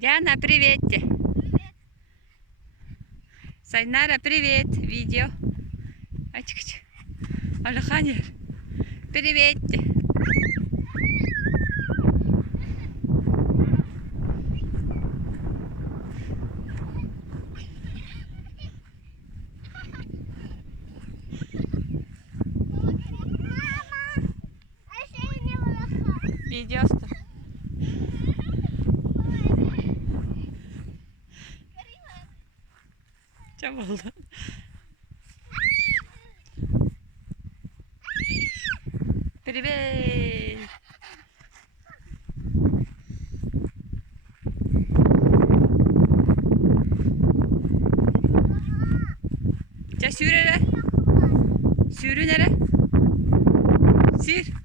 Диана, привет! Сайнара, привет! Видео. Ачик-чик. Алханер, привет! Видео. Ne oldu? Привет! Ya sür hele. Sürün hele. Sür.